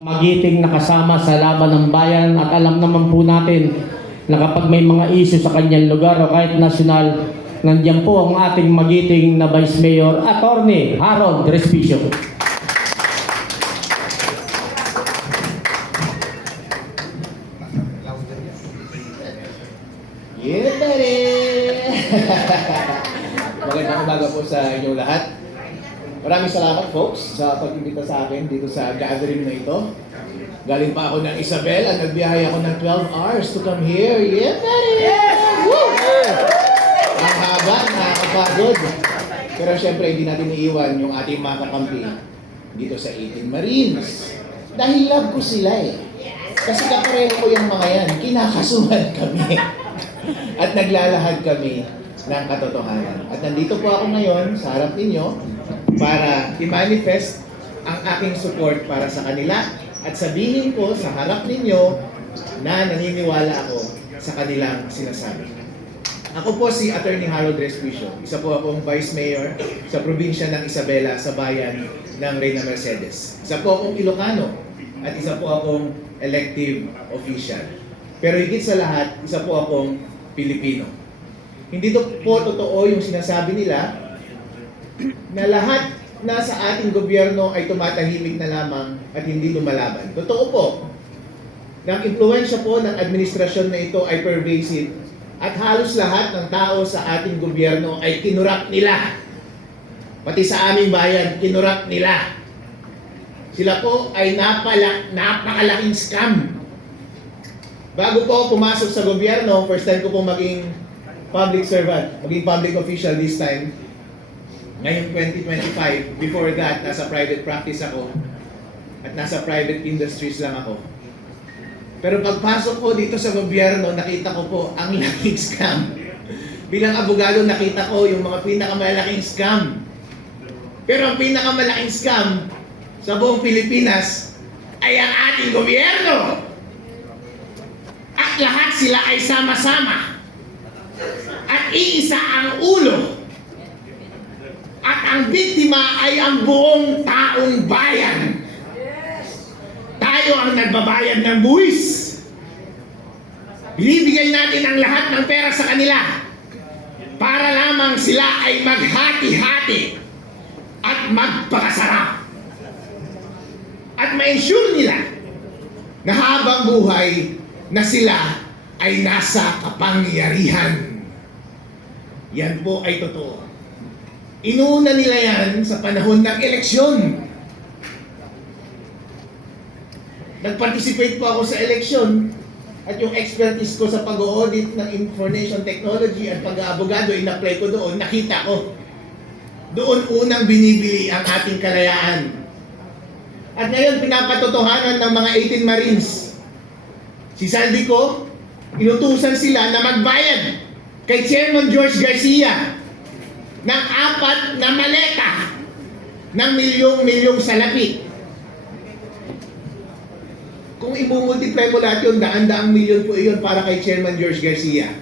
Magiting nakasama sa laban ng bayan at alam naman po natin na kapag may mga issue sa kanyang lugar o kahit nasyonal, nandiyan po ang ating magiting na Vice Mayor, Attorney Harold Respicio. Yeah, buddy! Magandang umaga po sa inyong lahat. Maraming salamat folks sa pag-imbita sa akin dito sa gathering na ito. Galing pa ako ng Isabel at nagbiyahe ako ng 12 hours to come here. Yeah, buddy! Woo! Ang haba, nakakapagod. Pero syempre, hindi natin iiwan yung ating mga kakampi dito sa 18 Marines. Dahil love ko sila eh. Kasi kapareho ko yung mga yan. Kinakasuhan kami. At naglalahad kami ng katotohanan. At nandito po ako ngayon sa harap ninyo para i-manifest ang aking support para sa kanila at sabihin ko sa harap ninyo na naniniwala ako sa kanilang sinasabi. Ako po si Attorney Harold Respicio. Isa po akong Vice Mayor sa probinsya ng Isabela sa bayan ng Reyna Mercedes. Isa po akong Ilocano at isa po akong elective official. Pero higit sa lahat, isa po akong Pilipino. Hindi po totoo yung sinasabi nila na lahat na sa ating gobyerno ay tumatahimik na lamang at hindi lumalaban. Totoo po, ng impluwensya po ng administrasyon na ito ay pervasive at halos lahat ng tao sa ating gobyerno ay kinurap nila. Pati sa aming bayan, kinurap nila. Sila po ay napakalaking scam. Bago po ako pumasok sa gobyerno, first time ko po maging public servant, maging public official this time. Ngayong 2025, before that, nasa private practice ako at nasa private industries lang ako. Pero pagpasok ko dito sa gobyerno, nakita ko po ang laking scam. Bilang abogado, nakita ko yung mga pinakamalaking scam. Pero ang pinakamalaking scam sa buong Pilipinas ay ang ating gobyerno. At lahat sila ay sama-sama. At iisa ang ulo. At ang biktima ay ang buong taong bayan. Tayo ang nagbabayad ng buwis. Binibigay natin ang lahat ng pera sa kanila para lamang sila ay maghati-hati at magpakasarap. At ma-ensure nila na habang buhay na sila ay nasa kapangyarihan. Yan po ay totoo. Inuuna nila yan sa panahon ng eleksyon. Nag-participate po ako sa eleksyon at yung expertise ko sa pag-audit ng information technology at pag-aabogado in-apply ko doon, nakita ko. Doon unang binibili ang ating kalayaan. At ngayon pinapatotohanan ng mga 18 Marines. Si Saldico, inutusan sila na magbayad kay Chairman George Garcia ng 4 na maleta ng milyong-milyong salapi. Kung i-multiply mo lahat yun, daan-daang milyon po iyon para kay Chairman George Garcia.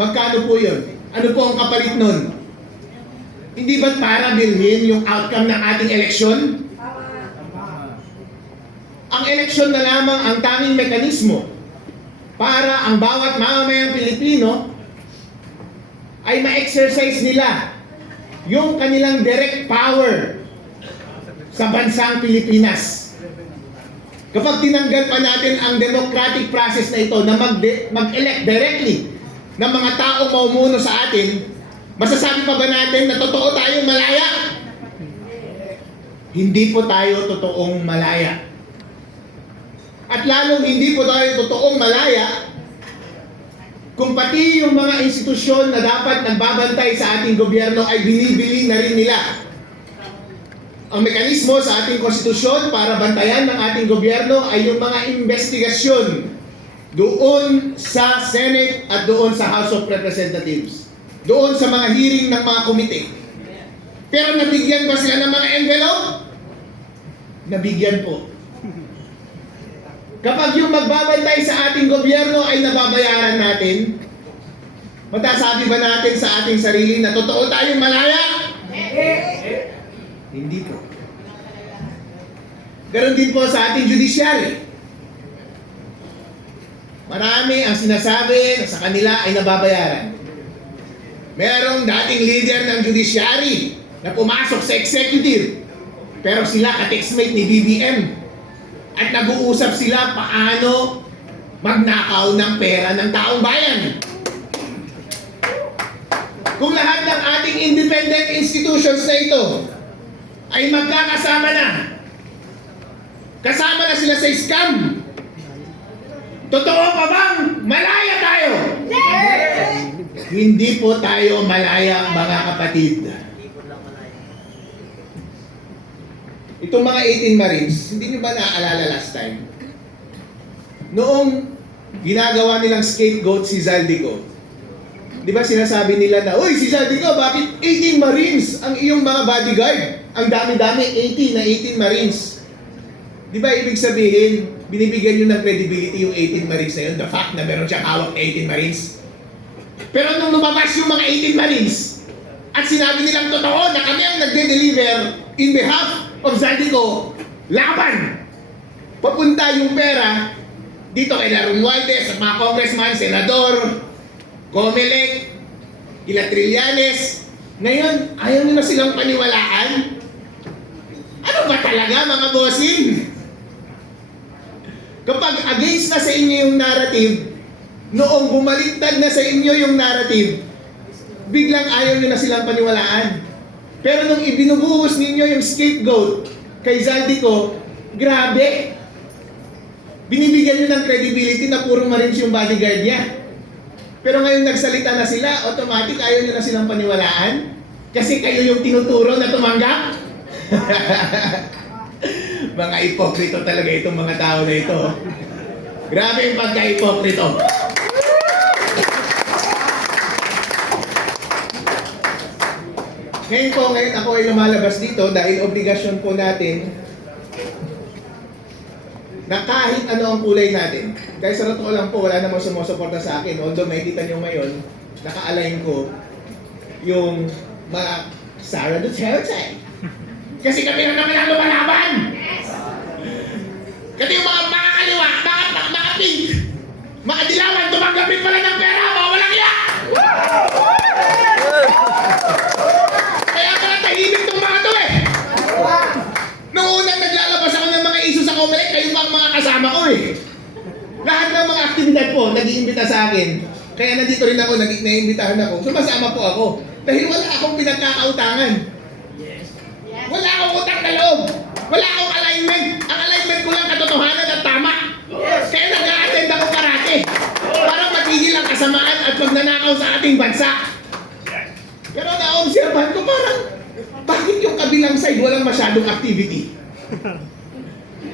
Magkano po yun? Ano po ang kapalit nun? Hindi ba't para bilhin yung outcome ng ating eleksyon? Ang eleksyon na lamang ang tanging mekanismo para ang bawat mamamayang Pilipino ay ma-exercise nila yung kanilang direct power sa bansang Pilipinas. Kapag tinanggal pa natin ang democratic process na ito na mag-elect directly ng mga taong mamumuno sa atin, masasabi pa ba natin na totoo tayong malaya? Hindi po tayo totoong malaya. At lalong hindi po tayo totoong malaya kung pati yung mga institusyon na dapat nagbabantay sa ating gobyerno ay binibili na rin nila. Ang mekanismo sa ating konstitusyon para bantayan ng ating gobyerno ay yung mga investigasyon doon sa Senate at doon sa House of Representatives. Doon sa mga hearing ng mga komite. Pero nabigyan ba sila ng mga envelope? Nabigyan po. Kapag yung magbabantay sa ating gobyerno ay nababayaran natin, matasabi ba natin sa ating sarili na totoo tayong malaya? Hindi po. Ganon din po sa ating judiciary. Marami ang sinasabi na sa kanila ay nababayaran. Merong dating leader ng judiciary na pumasok sa executive, pero sila ka-textmate ni BBM. At nag-uusap sila paano magnakaw ng pera ng taong bayan. Kung lahat ng ating independent institutions na ito ay magkakasama na, kasama na sila sa scam, totoo pa bang malaya tayo? Hindi po tayo malaya, mga kapatid. Itong mga 18 Marines, hindi nyo ba naaalala last time? Noong ginagawa nilang scapegoat si Zaldico, di ba sinasabi nila na, "Uy, si Zaldico, bakit 18 Marines ang iyong mga bodyguard? Ang dami-dami, 18 Marines." Di ba ibig sabihin, binibigyan nyo ng credibility yung 18 Marines na yun, the fact na meron siyang hawak na 18 Marines. Pero nung lumabas yung mga 18 Marines, at sinabi nilang totoo na kami ang nagde-deliver in behalf of Zaldico, laban! Papunta yung pera dito kay Romualdez at mga congressman, senador, Comelec, Ila Trillanes. Ngayon, ayaw nyo na silang paniwalaan? Ano ba talaga, mga bossing? Kapag against na sa inyo yung narrative, noong bumaliktad na sa inyo yung narrative, biglang ayaw nyo na silang paniwalaan. Pero nung ibinubuhos ninyo yung scapegoat kay Zaldico, grabe! Binibigyan nyo ng credibility na puro Marines yung bodyguard niya. Pero ngayon nagsalita na sila, automatic ayaw nyo na silang paniwalaan? Kasi kayo yung tinuturo na tumanggap? Mga ipokrito talaga itong mga tao na ito. Grabe yung pagka-ipokrito. Ngayon ako ay lumalabas dito dahil obligasyon po natin na kahit ano ang kulay natin. Dahil sa totoo lang po, wala namang sumusuporta sa akin. Although makikita nyo ngayon, naka-align ko yung mga Sara Duterte. Kasi kami na naman ang lumalaban! Kasi yung mga kaliwa, mga pink, mga dilawan, tumanggapin pala ng pera, mga walang iya! Kaya pala tahimik tong mga to eh! Noong unang naglalabas ako ng mga issue sa Comelec, kayo pa ang mga kasama ko eh! Lahat ng mga aktibidad po, nag-iimbita sa akin. Kaya nandito rin ako, naiimbitahan ako. Sumasama po ako. Dahil wala akong pinagkakautangan. Wala akong utang na loob. Wala akong alignment. Ang alignment ko lang katotohanan at tama. Kaya nag-a-attend ako karate. Para matigil ang kasamaan at magnanakaw sa ating bansa. Pero na-observahan ko parang, bakit yung kabilang side walang masyadong activity?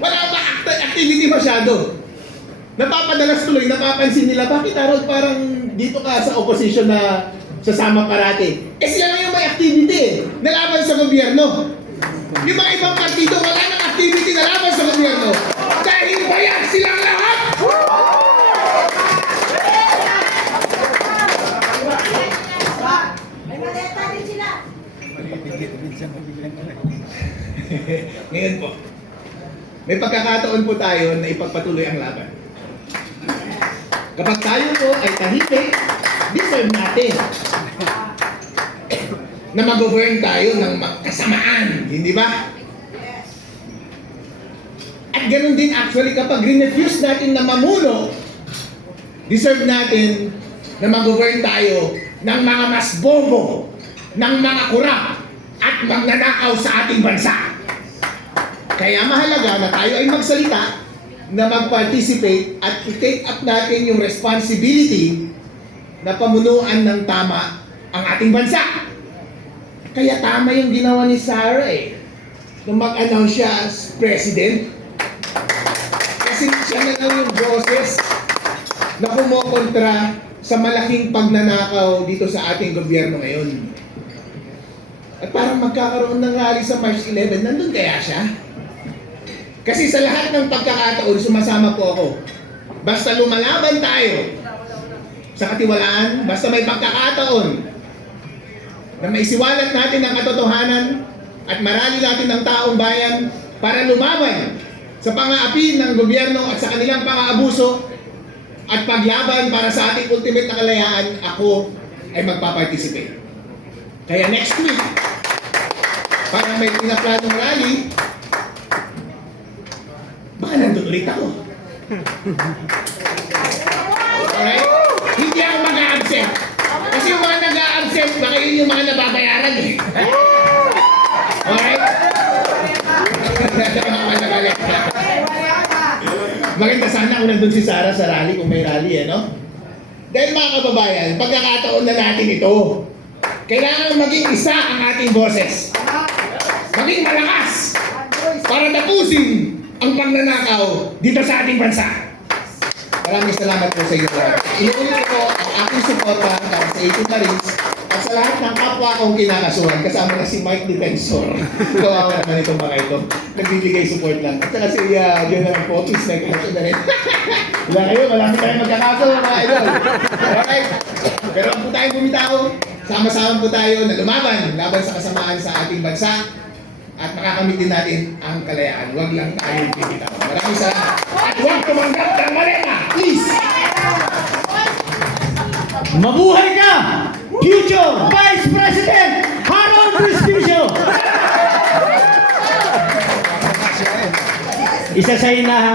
Walang activity masyado. Napapadalas tuloy, napapansin nila, bakit Harold parang dito ka sa opposition na sasama parate? Eh sila nga yung may activity eh, nalaban sa gobyerno. Yung mga ibang partido wala ng activity na laban sa gobyerno. Dahil bayad silang lahat! May maleta din sila. Ngayon po, may pagkakataon po tayo na ipagpatuloy ang laban. Kapag tayo po ay tahimik, deserve natin na mag-govern tayo ng kasamaan, hindi ba? At ganun din actually kapag rinefuse natin na mamuno, deserve natin na mag-govern tayo ng mga mas bobo, ng mga kurap, at magnanakaw sa ating bansa. Kaya mahalaga na tayo ay magsalita, na mag-participate at i-take up natin yung responsibility na pamunuan ng tama ang ating bansa. Kaya tama yung ginawa ni Sara eh, nung mag-announce siya as president. Kasi siya na lang yung boses na kumokontra sa malaking pagnanakaw dito sa ating gobyerno ngayon. At parang magkakaroon ng rally sa March 11, nandun kaya siya? Kasi sa lahat ng pagkakataon, sumasama po ako. Basta lumalaban tayo sa katiwalaan, basta may pagkakataon na maisiwalat natin ang katotohanan at marali natin ang taong bayan, para lumaban sa pang-aapi ng gobyerno at sa kanilang pang-aabuso at paglaban para sa ating ultimate na kalayaan, ako ay magpaparticipate. Kaya next week, parang may pinaplanong rally, baka nandun ulit ako. Alright? Hindi ako mag-a-absent. Kasi yung mga nag-a-absent, baka yun yung mga nababayaran eh. Alright? Maganda sana kung nandun si Sarah sa rally, kung may rally no? Dahil mga kababayan, pagkakataon na natin ito, kailangan maging isa ang ating boses. Maging malakas para tapusin ang pagnanakaw dito sa ating bansa. Maraming salamat po sa inyo lahat. Inuulit ko ang aking suporta para sa 18 Marines at sa lahat ng kapwa kong kinakasuhan, kasama na si Mike Defensor. Kawawa naman itong mga ito. Nagbibigay support lang. At saka si General Potis na kaso na rin. Wala kayo, malami tayong magkakaso mga idol. Alright? Pero po tayong bumitaw, sama-sama po tayo na lumaban laban sa kasamaan sa ating bansa at makakamit din natin ang kalayaan. Huwag lang tayo bibitaw. Maraming salamat. At huwag tumanggap ng malena, please! Mabuhay ka! Future Vice President Harold Respicio! Isa sa inahang